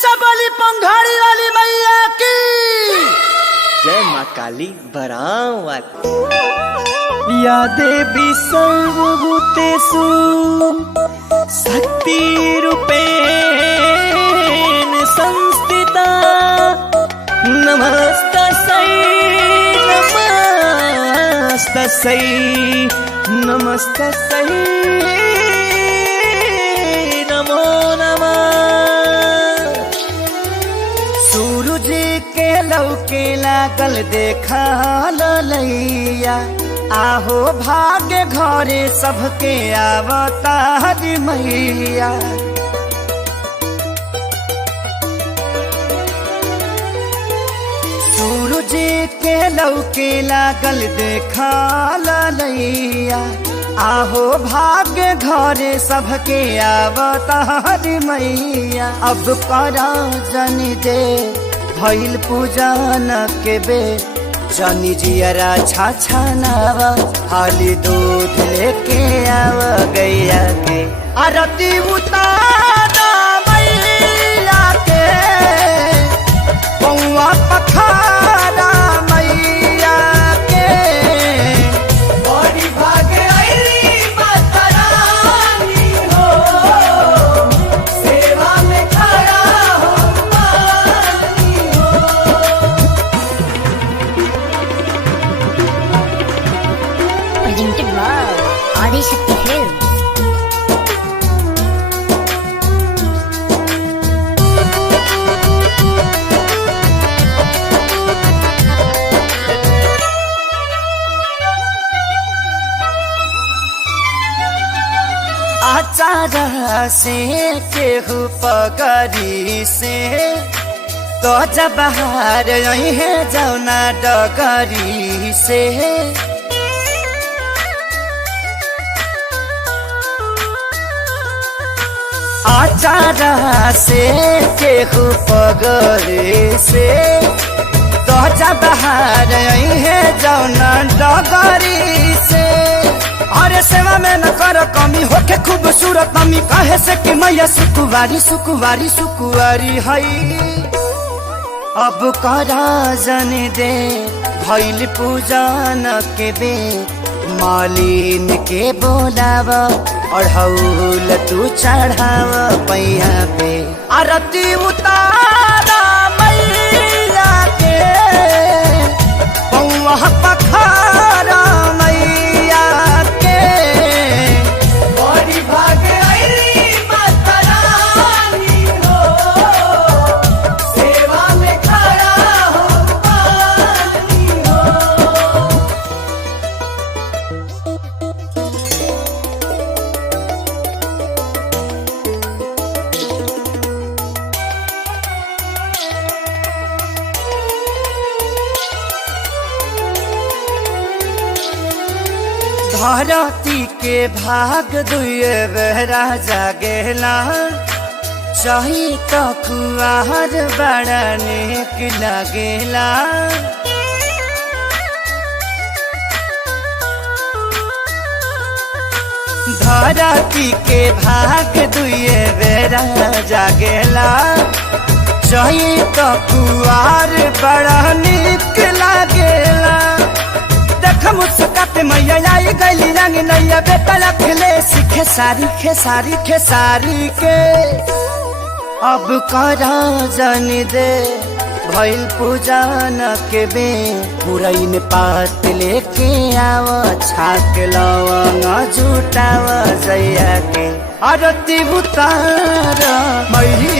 से बोली पंघाड़ी वाली मैया की जय माँ काली बरावत। या देवी सर्वभूतेषु शक्तिरूपेण संस्थिता नमस्तस्यै नमस्तस्यै नमस्तस्यै नमो नमः। सूरज के लौके लागल देखा ललैया आहो भाग्य घरे सबके आवतार मैया। सूरज के लौके लागल देखा ललैया आहो भाग्य घरे सबके आवतार मैया। अब करा जन दे भइल पूजन के बे जनी जियरा छाछा नावा हाली दूध लेके आव गैया के आरती उतारा मैया के पौआ पखारा मैया के। बड़ी भागे आईली माता रानी हो सेवा में खड़ा हो पानी हो। Presented by Adishakti Films. आचार से केहू पगरी से तो जब बाहर यही है जौना डगरी से। आचार से केहू पगरी से तो जब बाहर यही है जौना डगरी से। अरे सेवा में न कर कमी होके खूबसूरत मम्मी कहे से कि मैया सुकुवारी सुकुवारी सुकुवारी हई। अब करा जन दे भइल पूजन के बे मालिन के बोलाव अढ़ौल तू चढ़ाव पैया पे आरती उतारा मैया के पौआ पखारा मैया के। बड़ी भागे आईली माता रानी हो सेवा में खड़ा हो पानी हो। धरती के भाग दुए बेरा जागेला चाही तो कुआर बड़ा नेक लगेला। धरती के भाग दुए बेरा जागेला चाही तो कुआर बड़ा नेक लगेला। मुस्काते मैया आई गईली रंग नैया बेटा रखले सीखे सारी खेसारी खेसारी के। अब करा जन दे भइल पूजन के बे पुरैन पात लेके आव छाक लवंग जुटाव जैया के आरती उतार मैया